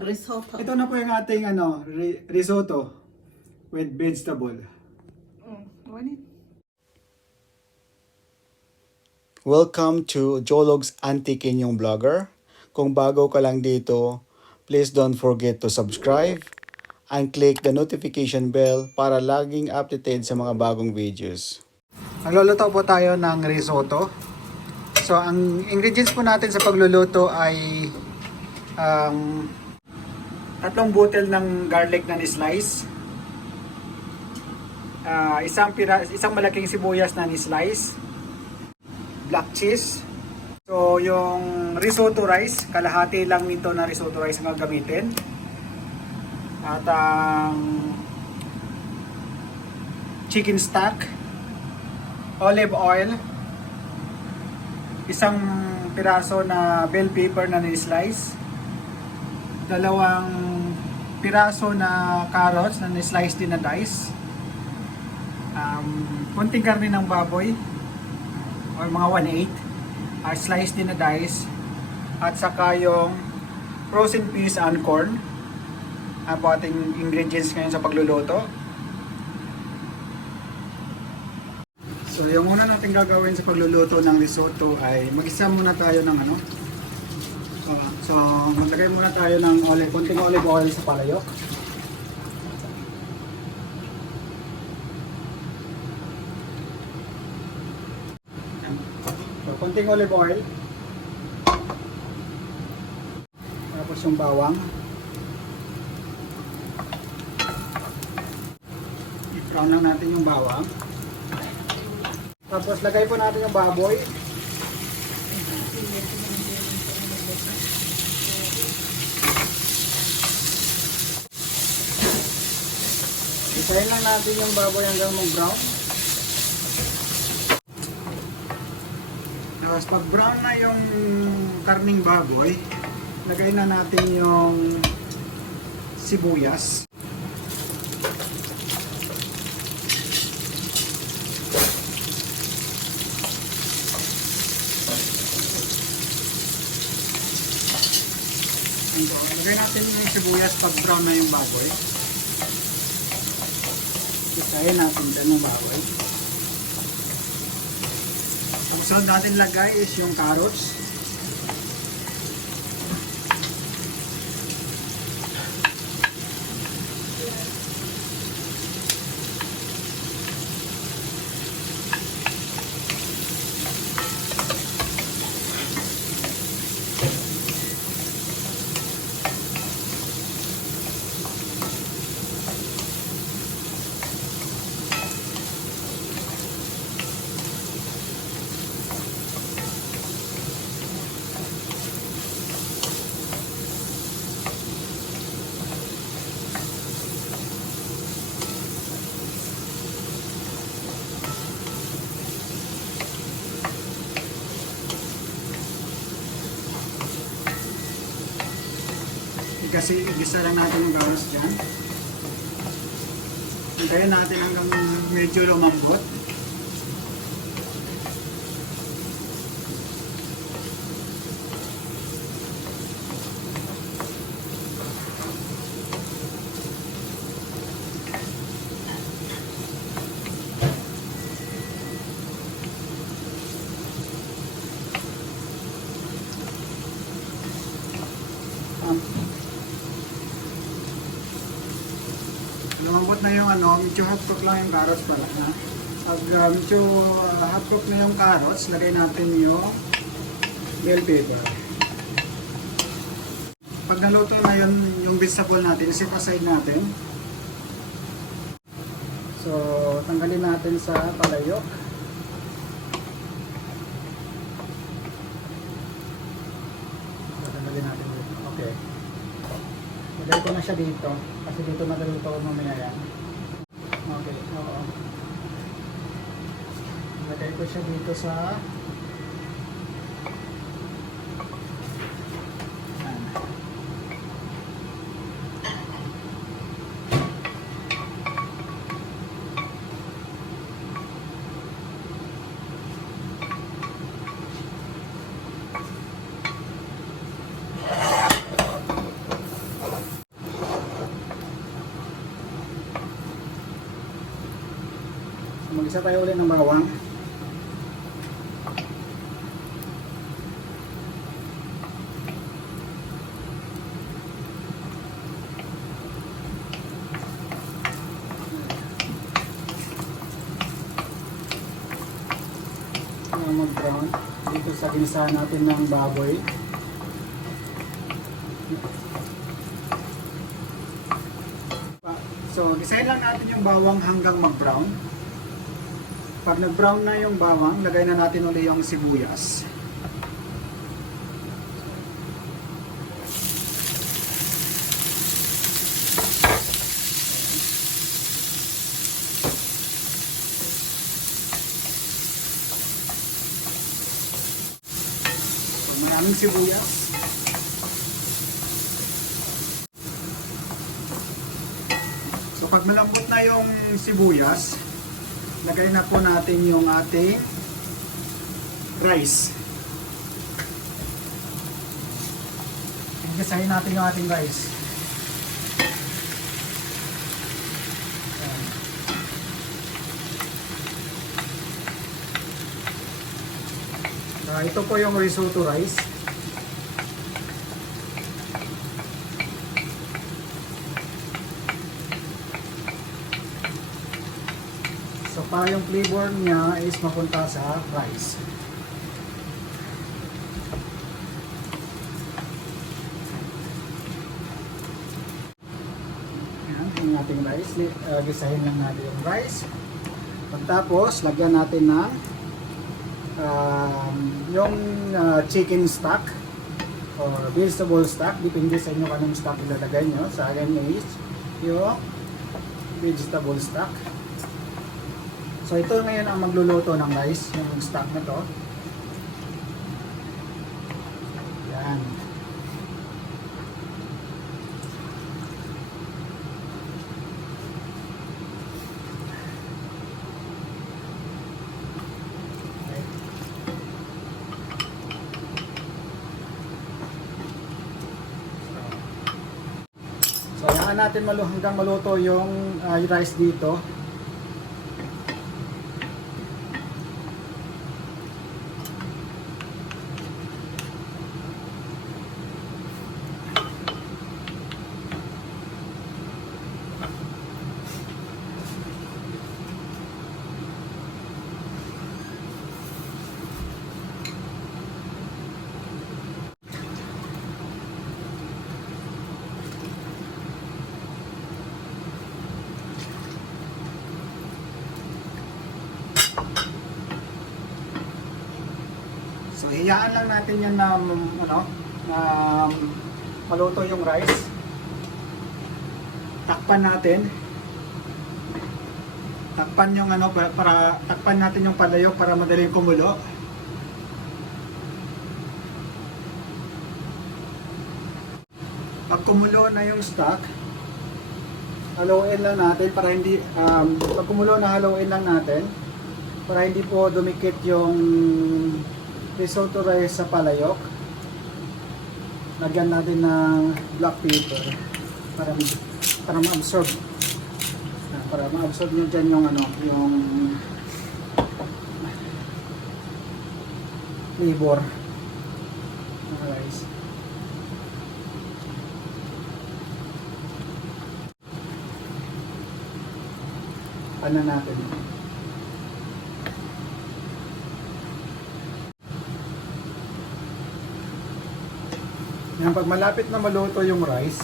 Risotto. Ito na po yung ating risotto with vegetable. Welcome to Jolog's Antique Inyong Vlogger. Kung bago ka lang dito, please don't forget to subscribe and click the notification bell para laging updated sa mga bagong videos. Nagluluto po tayo ng risotto. So, ang ingredients po natin sa pagluluto ay 3 butil ng garlic na ni-slice, isang malaking sibuyas na ni-slice, black cheese. So, yung risotto rice, kalahati lang nito na risotto rice ang gagamitin. At chicken stock, olive oil, isang piraso na bell pepper na ni-slice, 2 piraso na carrots na ni-slice din na dice, konting karne ng baboy or mga 1/8 slice din na dice, at saka yung frozen peas and corn. Po ating ingredients ngayon sa pagluluto. So yung una natin gagawin sa pagluluto ng risotto ay mag-isa muna tayo ng so maglagay muna tayo ng konting olive oil sa palayok. So konting olive oil. Tapos yung bawang. I-brown lang natin yung bawang. Tapos lagay po natin yung baboy. Isayin lang natin yung baboy hanggang mag-brown. Tapos pag brown na yung karning baboy, lagay na natin yung sibuyas. Lagay natin yung sibuyas pag brown na yung baboy. Isayin natin dyan yung baboy. Ang sunod natin lagay is yung carrots. Kasi igisa lang natin yung carrots dyan. Hintayin natin hanggang medyo lumambot. Lumambot na yung medyo hot cook lang yung carrots pala na. Pag medyo hot cook na yung carrots, lagay natin yung bell pepper. Pag naluto na yung vegetable natin, set aside natin. So, tanggalin natin sa palayok. Tanggalin natin dito. Okay. Lagay ko na siya dito. Kasi dito nagaluto ko mamaya yan. Okay, oo. Lagay ko siya dito sa Isa tayo ulit ng bawang. Mag-brown dito sa ginisa natin ng baboy. So, gisahin lang natin yung bawang hanggang mag-brown. Pag nag-brown na yung bawang, lagay na natin ulit yung sibuyas. So, maraming sibuyas. So, pag malambot na yung sibuyas, lagay na po natin yung ating rice. Igasahin natin yung ating rice. Ito po yung risotto rice. So, para yung flavor niya is mapunta sa rice. Ayan, yung ating rice. Gisahin lang natin yung rice. Pagtapos, lagyan natin ng yung chicken stock or vegetable stock. Depende sa inyo kanong stock ilalagay nyo. Sa akin is yung vegetable stock. So ito ngayon ang magluluto ng rice, yung stock na to. Yan. Okay. So hayaan natin hanggang maluto yung rice dito. So hiyaan lang natin yan na maluto yung rice. Takpan natin. Takpan yung para takpan natin yung palayok para madaling kumulo. Pag kumulo na yung stock, haluin lang natin para hindi pag kumulo na haluin lang natin para hindi po dumikit yung risotto rice sa palayok. Lagyan natin ng black pepper para ma-absorb. Para ma-absorb nyo dyan yung yung flavor ng rice. Ano natin? Yan, pag malapit na maluto yung rice,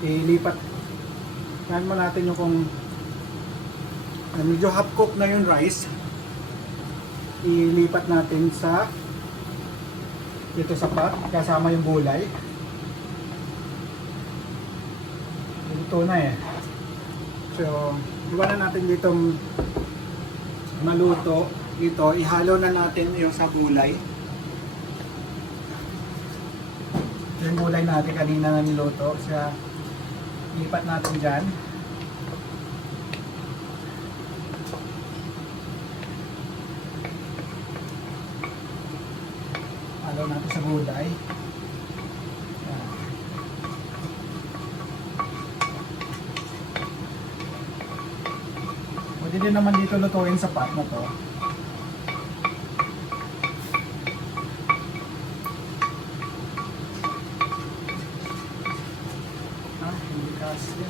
ilipat. Yan mo natin yung kung medyo half cook na yung rice, ilipat natin sa dito sa pot kasama yung gulay. Ito na eh. So, iwanan natin dito maluto. Ito, ihalo na natin yung sa gulay. Yung gulay natin kanina na niluto, siya lipat natin dyan. Halo natin sa gulay. Pwede din naman dito lutuin sa pot na to. Hindi kasya.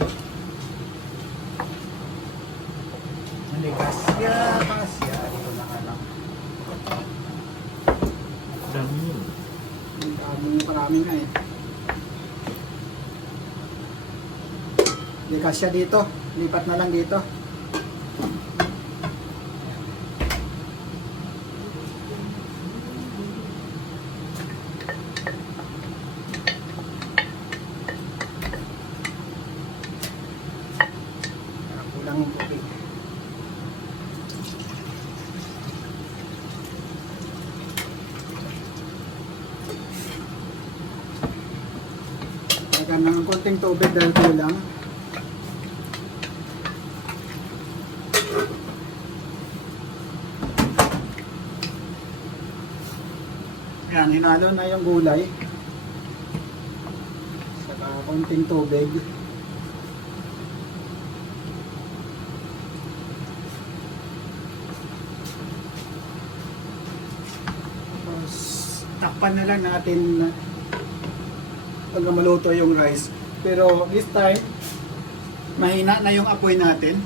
Hindi kasya. Kasya. Dito na lang. Dami yun. Marami nga eh. Hindi kasya dito. Lipat na lang dito. Kulang yung tubig. Lagyan ng konting tubig dahil kulang. Yan, hinalo na yung gulay. Saka konting tubig. Tapos, takpan na lang natin pag maluto yung rice. Pero this time, mahina na yung apoy natin.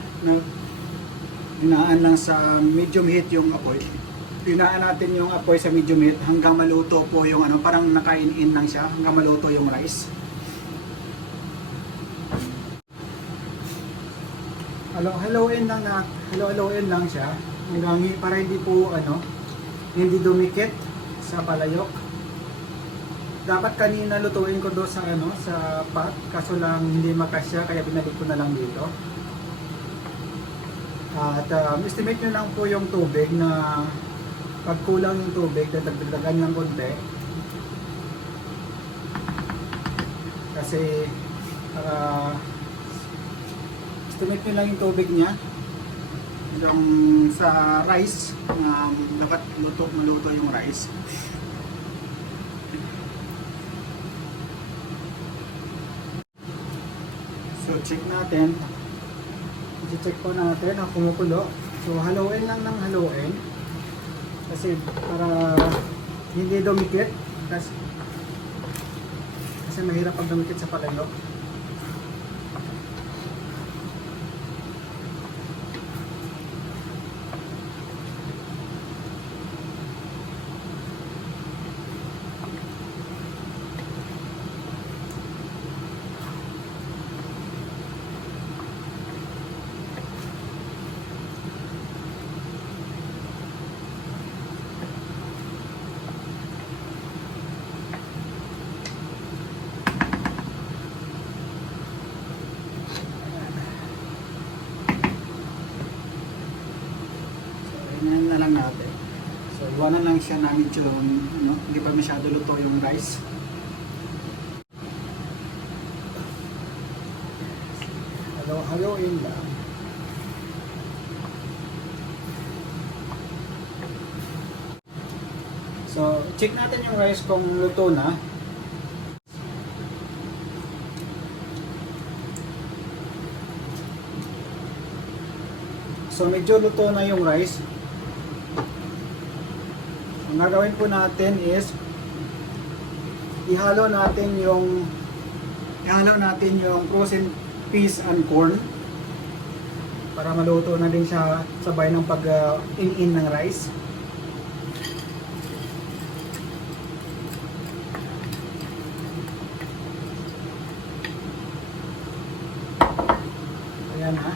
Hinaan lang sa medium heat yung apoy. Hinaan natin yung apoy sa medium heat hanggang maluto po yung ano, parang nakain-in lang siya hanggang maluto yung rice. Halo-haloin lang siya hanggang para hindi po ano, hindi dumikit sa palayok. Dapat kanina lutuin ko do sa ano, sa pot, kaso lang hindi makasya kaya binalik ko na lang dito. At estimate nyo lang po yung tubig na pag kulang yung tubig, dagdagan ng konti. Kasi estimate nyo lang yung tubig niya. Yung sa rice, dapat maluto yung rice. So check natin. I-check po natin ang kumukulo. So haluin lang ng haluin. Kasi para hindi dumikit. Kasi mahirap pag dumikit sa palayok. Ganyan na lang natin. So, iwanan lang siya namin yung ano, hindi pa masyado luto yung rice. Halo-haloin lang. So, check natin yung rice kung luto na. So, medyo luto na yung rice. Ang gagawin po natin is ihalo natin yung frozen peas and corn para maluto na din siya sabay ng pag-in ng rice. Ayan ha.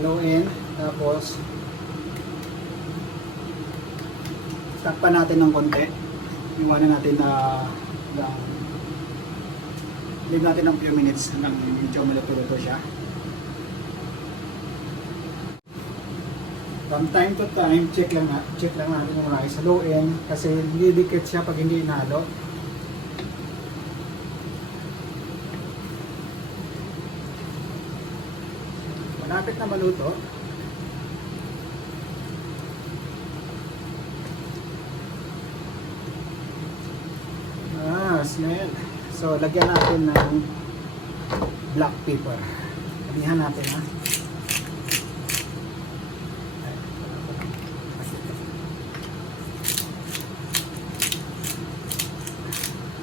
Haluin, tapos takpan natin ng konti. Iwanan natin leave natin ng few minutes hanggang medyo maluto-luto siya. From time to time, check lang natin yung rice. Haluin kasi didikit siya pag hindi inalo. Malapit na maluto. smell. So, lagyan natin ng black pepper. Lagyan natin ha.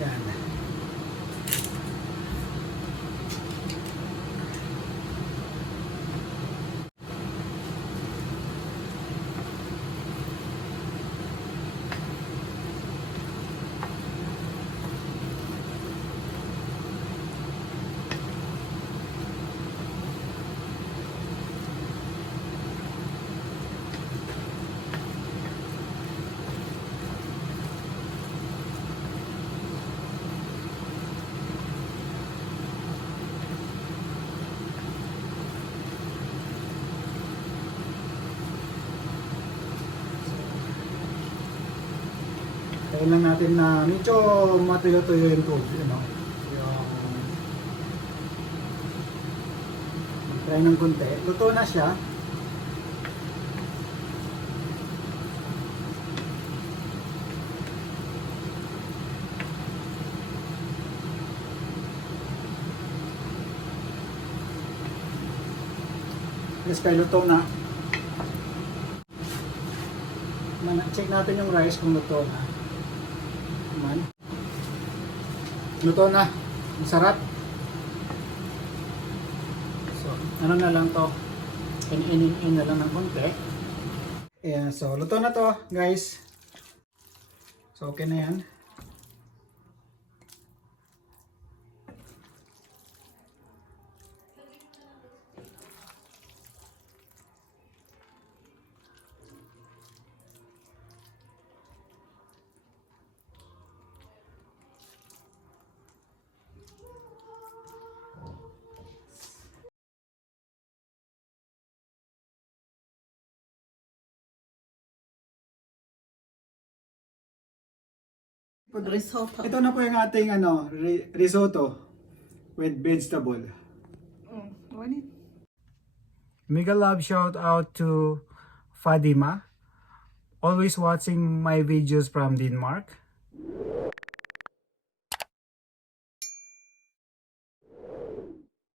Yan. Tayo lang natin na medyo matuyo-tuyo yung tubig, no? Yung try ng konti. Luto na siya. Yes, kaya luto na. Check natin yung rice kung luto na. Man. Luto na. Ang sarap. So, ano na lang to. In na lang ng konti. Ayan, so luto na to, guys. So, okay na yan. Risotto. Ito na po yung ating risotto with vegetable. What is Mega love shout out to Fadima, always watching my videos from Denmark.